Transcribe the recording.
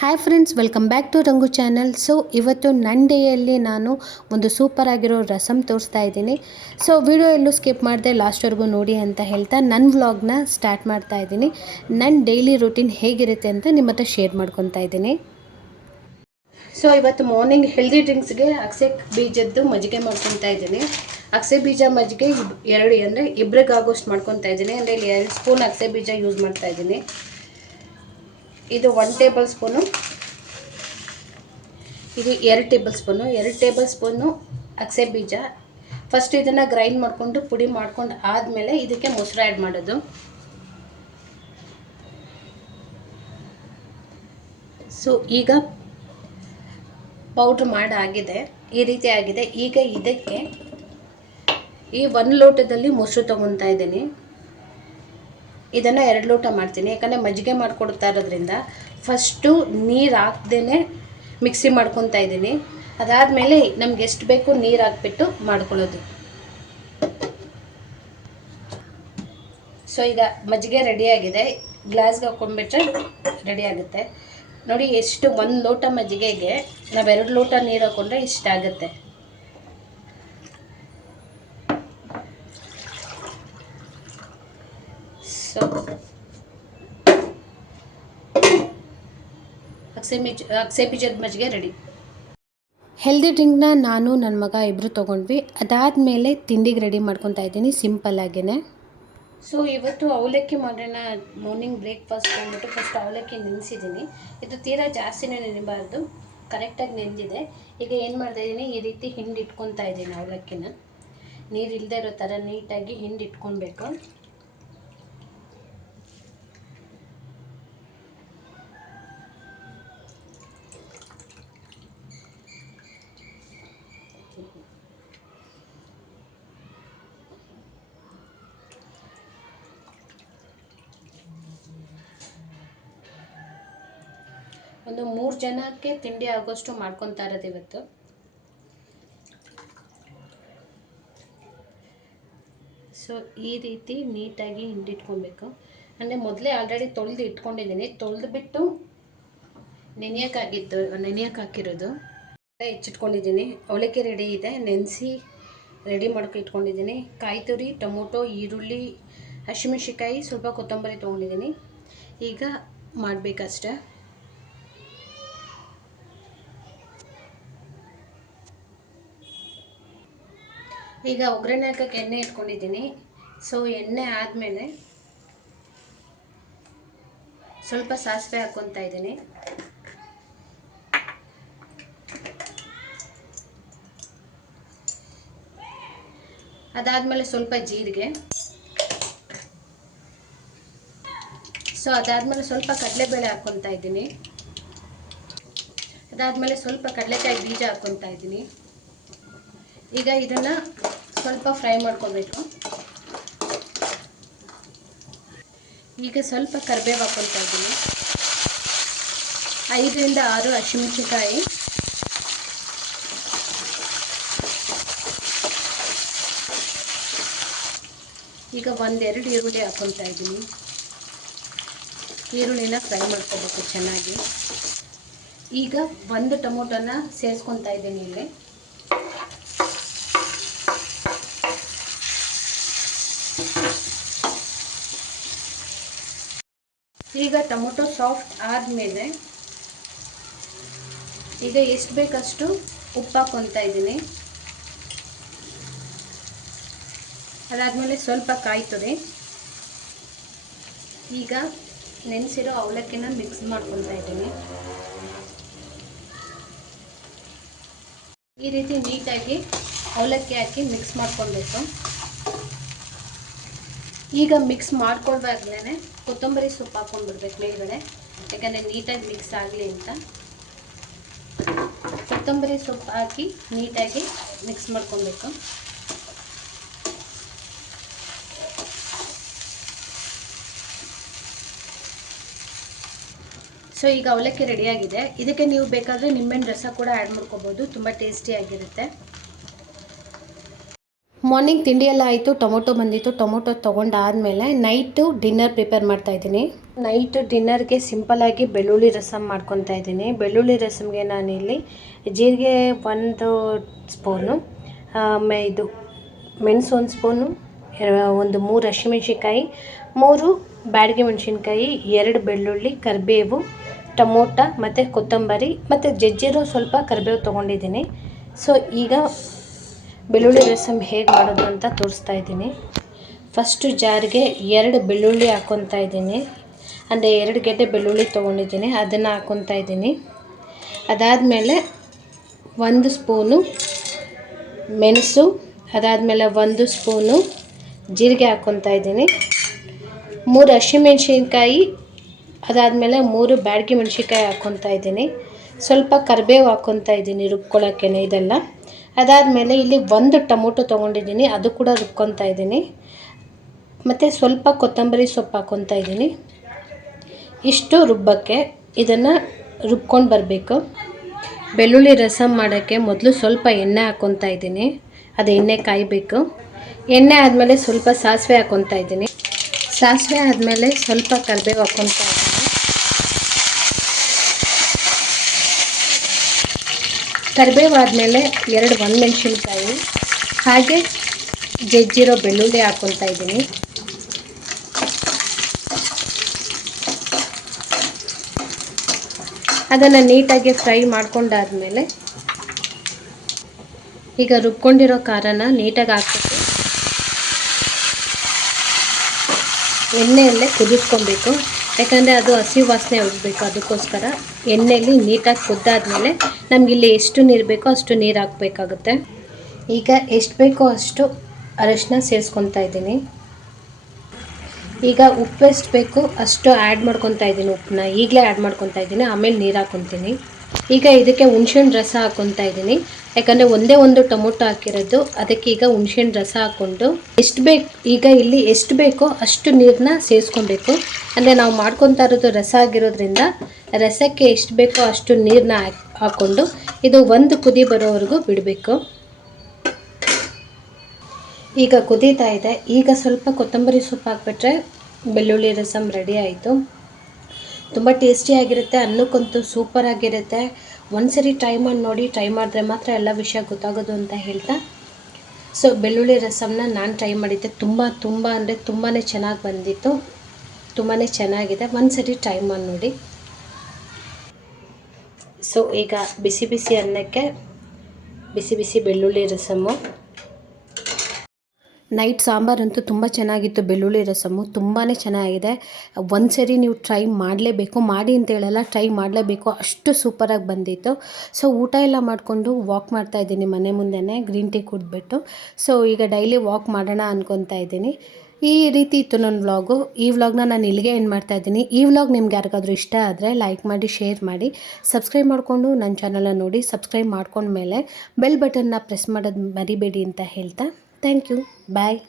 Hi friends welcome back to Rangu channel so ಇವತ್ತು ನನ್ನ ಡೇಯಲ್ಲಿ ನಾನು ಒಂದು ಸೂಪರ್ ಆಗಿರೋ ರಸಮ್ ತೋರಿಸ್ತಾ ಇದ್ದೀನಿ. ಸೊ ವಿಡಿಯೋ ಎಲ್ಲೂ ಸ್ಕಿಪ್ ಮಾಡಿದೆ ಲಾಸ್ಟ್ವರೆಗೂ ನೋಡಿ ಅಂತ ಹೇಳ್ತಾ ನನ್ನ ವ್ಲಾಗ್ನ ಸ್ಟಾರ್ಟ್ ಮಾಡ್ತಾ ಇದ್ದೀನಿ. ನನ್ನ ಡೈಲಿ ರೂಟೀನ್ ಹೇಗಿರುತ್ತೆ ಅಂತ ನಿಮ್ಮ ಹತ್ರ ಶೇರ್ ಮಾಡ್ಕೊತಾ ಇದ್ದೀನಿ. ಸೊ ಇವತ್ತು ಮಾರ್ನಿಂಗ್ ಹೆಲ್ದಿ ಡ್ರಿಂಕ್ಸ್ಗೆ ಅಕ್ಸೆ ಬೀಜದ್ದು ಮಜ್ಜಿಗೆ ಮಾಡ್ಕೊತಾ ಇದ್ದೀನಿ. ಅಕ್ಸೆ ಬೀಜ ಮಜ್ಜಿಗೆ ಎರಡು ಅಂದರೆ ಇಬ್ಬರಿಗಾಗೋಷ್ಟು ಮಾಡ್ಕೊತಾ ಇದ್ದೀನಿ. ಅಂದರೆ ಇಲ್ಲಿ ಎರಡು ಸ್ಪೂನ್ ಅಕ್ಸೆ ಬೀಜ ಯೂಸ್ ಮಾಡ್ತಾ ಇದ್ದೀನಿ. ಇದು ಒನ್ ಟೇಬಲ್ ಸ್ಪೂನು ಇದು ಎರಡು ಟೇಬಲ್ ಸ್ಪೂನು ಎರಡು ಟೇಬಲ್ ಸ್ಪೂನು ಅಗಸೆ ಬೀಜ. ಫಸ್ಟ್ ಇದನ್ನು ಗ್ರೈಂಡ್ ಮಾಡಿಕೊಂಡು ಪುಡಿ ಮಾಡ್ಕೊಂಡು ಆದಮೇಲೆ ಇದಕ್ಕೆ ಮೊಸರು ಆ್ಯಡ್ ಮಾಡೋದು. ಸೊ ಈಗ ಪೌಡ್ರ್ ಮಾಡಾಗಿದೆ ಈ ರೀತಿ ಆಗಿದೆ. ಈಗ ಇದಕ್ಕೆ ಈ ಒಂದು ಲೋಟದಲ್ಲಿ ಮೊಸರು ತೊಗೊತಾ ಇದ್ದೀನಿ. ಇದನ್ನು ಎರಡು ಲೋಟ ಮಾಡ್ತೀನಿ. ಯಾಕಂದರೆ ಮಜ್ಜಿಗೆ ಮಾಡಿಕೊಡ್ತಾ ಇರೋದ್ರಿಂದ ಫಸ್ಟು ನೀರು ಹಾಕ್ದೇ ಮಿಕ್ಸಿ ಮಾಡ್ಕೊತಾ ಇದ್ದೀನಿ. ಅದಾದಮೇಲೆ ನಮ್ಗೆ ಎಷ್ಟು ಬೇಕು ನೀರು ಹಾಕ್ಬಿಟ್ಟು ಮಾಡ್ಕೊಳ್ಳೋದು. ಸೊ ಈಗ ಮಜ್ಜಿಗೆ ರೆಡಿಯಾಗಿದೆ ಗ್ಲಾಸ್ಗೆ ಹಾಕ್ಕೊಂಡ್ಬಿಟ್ರೆ ರೆಡಿ ಆಗುತ್ತೆ. ನೋಡಿ, ಎಷ್ಟು ಒಂದು ಲೋಟ ಮಜ್ಜಿಗೆಗೆ ನಾವು ಎರಡು ಲೋಟ ನೀರು ಹಾಕ್ಕೊಂಡ್ರೆ ಇಷ್ಟಾಗುತ್ತೆ ಸೊ ಅಕ್ಸೆ ಬೀಜದ ಮಜ್ಜಿಗೆ ರೆಡಿ ಹೆಲ್ದಿ ಡ್ರಿಂಕ್ನ ನಾನು ನನ್ನ ಮಗ ಇಬ್ಬರು ತೊಗೊಂಡ್ವಿ. ಅದಾದಮೇಲೆ ತಿಂಡಿಗೆ ರೆಡಿ ಮಾಡ್ಕೊತಾ ಇದ್ದೀನಿ ಸಿಂಪಲ್ ಆಗೇ ಸೊ ಇವತ್ತು ಅವಲಕ್ಕಿ ಮಾಡೋಣ ಮಾರ್ನಿಂಗ್ ಬ್ರೇಕ್ಫಾಸ್ಟ್ ಅಂದ್ಬಿಟ್ಟು ಫಸ್ಟ್ ಅವಲಕ್ಕಿ ನೆನೆಸಿದ್ದೀನಿ. ಇದು ತೀರಾ ಜಾಸ್ತಿನೇ ನೆನಬಾರ್ದು. ಕರೆಕ್ಟಾಗಿ ನೆನೆದಿದೆ. ಈಗ ಏನು ಮಾಡ್ತಾ ಇದ್ದೀನಿ ಈ ರೀತಿ ಹಿಂಡಿ ಇಟ್ಕೊತಾ ಇದ್ದೀನಿ ಅವಲಕ್ಕಿನ. ನೀರು ಇಲ್ಲದೆ ಇರೋ ಥರ ನೀಟಾಗಿ ಹಿಂಡಿ ಒಂದು ಮೂರು ಜನಕ್ಕೆ ತಿಂಡಿ ಆಗೋಷ್ಟು ಮಾಡ್ಕೊತಾ ಇರೋದು ಇವತ್ತು. ಸೊ ಈ ರೀತಿ ನೀಟಾಗಿ ಹಿಂಡಿಟ್ಕೊಬೇಕು. ಅಂದರೆ ಮೊದಲೇ ಆಲ್ರೆಡಿ ತೊಳೆದು ಇಟ್ಕೊಂಡಿದ್ದೀನಿ. ತೊಳೆದ್ಬಿಟ್ಟು ನೆನೆಯೋಕ್ಕಾಗಿತ್ತು ನೆನೆಯೋಕೆ ಹಾಕಿರೋದು ಹೆಚ್ಚಿಟ್ಕೊಂಡಿದ್ದೀನಿ. ಅವಲಕ್ಕಿ ರೆಡಿ ಇದೆ. ನೆನೆಸಿ ರೆಡಿ ಮಾಡ್ಕೊ ಇಟ್ಕೊಂಡಿದ್ದೀನಿ. ಕಾಯಿ ತುರಿ, ಟೊಮೊಟೊ, ಈರುಳ್ಳಿ ಹಸಿಮೆಣ್ಸಿಕಾಯಿ ಸ್ವಲ್ಪ ಕೊತ್ತಂಬರಿ ತೊಗೊಂಡಿದ್ದೀನಿ. ಈಗ ಮಾಡಬೇಕಷ್ಟೆ. ಈಗ ಒಗ್ಗರಣೆ ಹಾಕಕ್ಕೆ ಎಣ್ಣೆ ಇಟ್ಕೊಂಡಿದ್ದೀನಿ. ಸೊ ಎಣ್ಣೆ ಆದಮೇಲೆ ಸ್ವಲ್ಪ ಸಾಸಿವೆ ಹಾಕ್ಕೊತಾ ಇದ್ದೀನಿ. ಅದಾದಮೇಲೆ ಸ್ವಲ್ಪ ಜೀರಿಗೆ. ಸೊ ಅದಾದಮೇಲೆ ಸ್ವಲ್ಪ ಕಡಲೆಬೇಳೆ ಹಾಕ್ಕೊತಾ ಇದ್ದೀನಿ. ಅದಾದಮೇಲೆ ಸ್ವಲ್ಪ ಕಡಲೆಕಾಯಿ ಬೀಜ ಹಾಕ್ಕೊತಾ ಇದ್ದೀನಿ. ಈಗ ಇದನ್ನು ಸ್ವಲ್ಪ ಫ್ರೈ ಮಾಡ್ಕೋಬೇಕು. ಈಗ ಸ್ವಲ್ಪ ಕರಿಬೇವು ಹಾಕೊಳ್ತಾ ಇದ್ದೀನಿ. ಐದರಿಂದ ಆರು ಹಸಿಮೆಣಸಿಕಾಯಿ ಈಗ ಒಂದೆರಡು ಈರುಳ್ಳಿ ಹಾಕೊಳ್ತಾ ಇದ್ದೀನಿ. ಈರುಳ್ಳಿನ ಫ್ರೈ ಮಾಡ್ಕೋಬೇಕು ಚೆನ್ನಾಗಿ. ಈಗ ಒಂದು ಟೊಮೊಟೊನ ಸೇರಿಸ್ಕೊತಾ ಇದ್ದೀನಿ ಇಲ್ಲಿ. ಈಗ ಟೊಮೊಟೊ ಸಾಫ್ಟ್ ಆದಮೇಲೆ ಈಗ ಎಷ್ಟು ಬೇಕಷ್ಟು ಉಪ್ಪು ಹಾಕ್ಕೊತಾ ಇದ್ದೀನಿ. ಅದಾದಮೇಲೆ ಸ್ವಲ್ಪ ಕಾಯ್ತದೆ. ಈಗ ನೆನೆಸಿರೋ ಅವಲಕ್ಕಿನ ಮಿಕ್ಸ್ ಮಾಡ್ಕೊತಾ ಇದ್ದೀನಿ. ಈ ರೀತಿ ನೀಟಾಗಿ ಅವಲಕ್ಕಿ ಹಾಕಿ ಮಿಕ್ಸ್ ಮಾಡ್ಕೊಳ್ಬೇಕು. ಈಗ ಮಿಕ್ಸ್ ಮಾಡ್ಕೊಳ್ವಾಗ್ಲೇ ಕೊತ್ತಂಬರಿ ಸೊಪ್ಪು ಹಾಕೊಂಡ್ಬಿಡ್ಬೇಕು ಮೇಲ್ಗಡೆ. ಯಾಕಂದರೆ ನೀಟಾಗಿ ಮಿಕ್ಸ್ ಆಗಲಿ ಅಂತ. ಕೊತ್ತಂಬರಿ ಸೊಪ್ಪು ಹಾಕಿ ನೀಟಾಗಿ ಮಿಕ್ಸ್ ಮಾಡ್ಕೊಬೇಕು ಸೊ ಈಗ ಅವಲಕ್ಕಿ ರೆಡಿಯಾಗಿದೆ ಇದಕ್ಕೆ ನೀವು ಬೇಕಾದರೆ ನಿಂಬೆಹಣ್ಣು ರಸ ಕೂಡ ಆ್ಯಡ್ ಮಾಡ್ಕೋಬೋದು. ತುಂಬ ಟೇಸ್ಟಿಯಾಗಿರುತ್ತೆ ಮಾರ್ನಿಂಗ್ ತಿಂಡಿ ಎಲ್ಲ ಆಯಿತು, ಟೊಮೊಟೊ ಬಂದಿತ್ತು, ಟೊಮೊಟೊ ತೊಗೊಂಡಾದ್ಮೇಲೆ ನೈಟು ಡಿನ್ನರ್ ಪ್ರಿಪೇರ್ ಮಾಡ್ತಾ ಇದ್ದೀನಿ. ನೈಟ್ ಡಿನ್ನರ್ಗೆ ಸಿಂಪಲ್ಲಾಗಿ ಬೆಳ್ಳುಳ್ಳಿ ರಸಮ್ ಮಾಡ್ಕೊತಾ ಇದ್ದೀನಿ. ಬೆಳ್ಳುಳ್ಳಿ ರಸಮ್ಗೆ ನಾನಿಲ್ಲಿ ಜೀರಿಗೆ ಒಂದು ಸ್ಪೂನು ಮೆ, ಇದು ಮೆಣಸು ಒಂದು ಸ್ಪೂನು ಒಂದು ಮೂರು ಹಸಿಮೆಣ್ಸಿನ್ಕಾಯಿ, ಮೂರು ಬ್ಯಾಡಗೆ ಮೆಣಸಿನ್ಕಾಯಿ, ಎರಡು ಬೆಳ್ಳುಳ್ಳಿ, ಕರಿಬೇವು, ಟೊಮೊಟ ಮತ್ತು ಕೊತ್ತಂಬರಿ ಮತ್ತು ಜಜ್ಜಿರೋ ಸ್ವಲ್ಪ ಕರಿಬೇವು ತೊಗೊಂಡಿದ್ದೀನಿ. ಸೊ, ಈಗ ಬೆಳ್ಳುಳ್ಳಿ ರಸಮ್ ಹೇಗೆ ಮಾಡೋದು ಅಂತ ತೋರಿಸ್ತಾ ಇದ್ದೀನಿ. ಫಸ್ಟು ಜಾರಿಗೆ ಎರಡು ಬೆಳ್ಳುಳ್ಳಿ ಹಾಕ್ಕೊತಾ ಇದ್ದೀನಿ. ಅಂದರೆ ಎರಡು ಗೆಡ್ಡೆ ಬೆಳ್ಳುಳ್ಳಿ ತೊಗೊಂಡಿದ್ದೀನಿ, ಅದನ್ನು ಹಾಕ್ಕೊತಾ ಇದ್ದೀನಿ. ಅದಾದಮೇಲೆ ಒಂದು ಸ್ಪೂನು ಮೆಣಸು, ಅದಾದಮೇಲೆ ಒಂದು ಸ್ಪೂನು ಜೀರಿಗೆ ಹಾಕ್ಕೊತಾ ಇದ್ದೀನಿ. ಮೂರು ಹಸಿಮೆಣ್ಸಿನ್ಕಾಯಿ, ಅದಾದಮೇಲೆ ಮೂರು ಬ್ಯಾಡಗಿ ಮೆಣಸಿನ್ಕಾಯಿ ಹಾಕ್ಕೊತಾ ಇದ್ದೀನಿ. ಸ್ವಲ್ಪ ಕರಿಬೇವು ಹಾಕ್ಕೊತಾ ಇದ್ದೀನಿ ರುಬ್ಕೊಳ್ಳೋಕ್ಕೆ ಇದೆಲ್ಲ. ಅದಾದಮೇಲೆ ಇಲ್ಲಿ ಒಂದು ಟೊಮೊಟೊ ತೊಗೊಂಡಿದ್ದೀನಿ. ಅದು ಕೂಡ ರುಬ್ಕೊತಾ ಇದ್ದೀನಿ. ಮತ್ತು ಸ್ವಲ್ಪ ಕೊತ್ತಂಬರಿ ಸೊಪ್ಪು ಹಾಕ್ಕೊತಾ ಇದ್ದೀನಿ. ಇಷ್ಟು ರುಬ್ಬಕ್ಕೆ ಇದನ್ನು ರುಬ್ಕೊಂಡು ಬರಬೇಕು. ಬೆಳ್ಳುಳ್ಳಿ ರಸಮ್ ಮಾಡೋಕ್ಕೆ ಮೊದಲು ಸ್ವಲ್ಪ ಎಣ್ಣೆ ಹಾಕ್ಕೊತಾ ಇದ್ದೀನಿ. ಅದು ಎಣ್ಣೆ ಕಾಯಬೇಕು. ಎಣ್ಣೆ ಆದಮೇಲೆ ಸ್ವಲ್ಪ ಸಾಸಿವೆ ಹಾಕ್ಕೊತಾ ಇದ್ದೀನಿ. ಸಾಸಿವೆ ಆದಮೇಲೆ ಸ್ವಲ್ಪ ಕರಿಬೇವು ಹಾಕ್ಕೊತಾ ಇದ್ದೀನಿ. ಕರಿಬೇವು ಆದಮೇಲೆ ಎರಡು ಒಣಮೆಣ್ಸಿನ್ಕಾಯಿ, ಹಾಗೆ ಜಜ್ಜಿರೋ ಬೆಳ್ಳುಳ್ಳಿ ಹಾಕ್ಕೊತಾ ಇದ್ದೀನಿ. ಅದನ್ನು ನೀಟಾಗಿ ಫ್ರೈ ಮಾಡ್ಕೊಂಡಾದ್ಮೇಲೆ ಈಗ ರುಬ್ಕೊಂಡಿರೋ ಖಾರನ ನೀಟಾಗಿ ಹಾಕ್ಬಿಟ್ಟು ಎಣ್ಣೆಯಲ್ಲೇ ಕುದಿಸ್ಕೊಬೇಕು. ಯಾಕಂದರೆ ಅದು ಹಸಿ ವಾಸನೆ ಹೋಗಬೇಕು ಅದಕ್ಕೋಸ್ಕರ ಎಣ್ಣೆಯಲ್ಲಿ ನೀಟಾಗಿ ಕುದ್ದಾದಮೇಲೆ ನಮ್ಗೆ ಇಲ್ಲಿ ಎಷ್ಟು ನೀರು ಬೇಕೋ ಅಷ್ಟು ನೀರು ಹಾಕಬೇಕಾಗುತ್ತೆ. ಈಗ ಎಷ್ಟು ಬೇಕೋ ಅಷ್ಟು ಅರಶಿನ ಸೇರಿಸ್ಕೊತಾ ಇದ್ದೀನಿ. ಈಗ ಉಪ್ಪು ಎಷ್ಟು ಬೇಕು ಅಷ್ಟು ಆ್ಯಡ್ ಮಾಡ್ಕೊತಾ ಇದ್ದೀನಿ ಉಪ್ಪನ್ನ. ಈಗಲೇ ಆ್ಯಡ್ ಮಾಡ್ಕೊತಾ ಇದ್ದೀನಿ, ಆಮೇಲೆ ನೀರು ಹಾಕ್ಕೊತೀನಿ ಈಗ ಇದಕ್ಕೆ ಹುಣ್ಸೆಹಣ್ಣು ರಸ ಹಾಕೊತ ಇದ್ದೀನಿ. ಯಾಕಂದರೆ ಒಂದೇ ಒಂದು ಟೊಮೊಟೊ ಹಾಕಿರೋದು. ಅದಕ್ಕೆ ಈಗ ಹುಣ್ಸೆಹಣ್ಣು ರಸ ಹಾಕ್ಕೊಂಡು ಎಷ್ಟು ಬೇಕು, ಈಗ ಇಲ್ಲಿ ಎಷ್ಟು ಬೇಕೋ ಅಷ್ಟು ನೀರನ್ನ ಸೇರಿಸ್ಕೊಬೇಕು ಅಂದರೆ ನಾವು ಮಾಡ್ಕೊತಾ ಇರೋದು ರಸ ಆಗಿರೋದ್ರಿಂದ ರಸಕ್ಕೆ ಎಷ್ಟು ಬೇಕೋ ಅಷ್ಟು ನೀರನ್ನ ಹಾಕ್ಕೊಂಡು ಇದು ಒಂದು ಕುದಿ ಬರೋವರೆಗೂ ಬಿಡಬೇಕು. ಈಗ ಕುದೀತಾ ಇದೆ. ಈಗ ಸ್ವಲ್ಪ ಕೊತ್ತಂಬರಿ ಸೊಪ್ಪು ಹಾಕ್ಬಿಟ್ರೆ ಬೆಳ್ಳುಳ್ಳಿ ರಸಮ್ ರೆಡಿ ಆಯಿತು. ತುಂಬ ಟೇಸ್ಟಿಯಾಗಿರುತ್ತೆ ಅನ್ನಕ್ಕಂತೂ ಸೂಪರಾಗಿರುತ್ತೆ ಒಂದ್ಸರಿ ಟ್ರೈ ಮಾಡಿ ನೋಡಿ ಟ್ರೈ ಮಾಡಿದ್ರೆ ಮಾತ್ರ ಎಲ್ಲ ವಿಷಯ ಗೊತ್ತಾಗೋದು ಅಂತ ಹೇಳ್ತಾ. ಸೊ ಬೆಳ್ಳುಳ್ಳಿ ರಸಮನ್ನ ನಾನು ಟ್ರೈ ಮಾಡಿದ್ದೆ. ತುಂಬ ತುಂಬ ಅಂದರೆ ತುಂಬಾ ಚೆನ್ನಾಗಿ ಬಂದಿತ್ತು. ತುಂಬಾ ಚೆನ್ನಾಗಿದೆ. ಒಂದ್ಸರಿ ಟ್ರೈ ಮಾಡಿ ನೋಡಿ. ಸೊ ಈಗ ಬಿಸಿ ಬಿಸಿ ಅನ್ನಕ್ಕೆ ಬಿಸಿ ಬಿಸಿ ಬೆಳ್ಳುಳ್ಳಿ ರಸಮ್ಮು ನೈಟ್ ಸಾಂಬಾರಂತೂ ತುಂಬ ಚೆನ್ನಾಗಿತ್ತು, ಬೆಳ್ಳುಳ್ಳಿ ರಸಮು ತುಂಬಾ ಚೆನ್ನಾಗಿದೆ. ಒಂದು ಸರಿ ನೀವು ಟ್ರೈ ಮಾಡಲೇಬೇಕು, ಮಾಡಿ ಅಂತ ಹೇಳಲ್ಲ ಟ್ರೈ ಮಾಡಲೇಬೇಕು, ಅಷ್ಟು ಸೂಪರಾಗಿ ಬಂದಿತ್ತು. ಸೊ ಊಟ ಎಲ್ಲ ಮಾಡಿಕೊಂಡು ವಾಕ್ ಮಾಡ್ತಾ ಇದ್ದೀನಿ ಮನೆ ಮುಂದೆನೇ ಗ್ರೀನ್ ಟೀ ಕುಡಿದ್ಬಿಟ್ಟು. ಸೊ ಈಗ ಡೈಲಿ ವಾಕ್ ಮಾಡೋಣ ಅಂದ್ಕೊತಾ ಇದ್ದೀನಿ. ಈ ರೀತಿ ಇತ್ತು ನನ್ನ ವ್ಲಾಗು ಈ ವ್ಲಾಗ್ನ ನಾನು ಇಲ್ಲಿಗೆ ಏನು ಮಾಡ್ತಾ ಇದ್ದೀನಿ. ಈ ವ್ಲಾಗ್ ನಿಮ್ಗೆ ಯಾರಿಗಾದ್ರೂ ಇಷ್ಟ ಆದರೆ ಲೈಕ್ ಮಾಡಿ ಶೇರ್ ಮಾಡಿ ಸಬ್ಸ್ಕ್ರೈಬ್ ಮಾಡಿಕೊಂಡು ನನ್ನ ಚಾನಲನ್ನು ನೋಡಿ ಸಬ್ಸ್ಕ್ರೈಬ್ ಮಾಡ್ಕೊಂಡ್ಮೇಲೆ ಬೆಲ್ ಬಟನ್ನ ಪ್ರೆಸ್ ಮಾಡೋದು ಮರಿಬೇಡಿ ಅಂತ ಹೇಳ್ತಾ ಥ್ಯಾಂಕ್ ಯು ಬಾಯ್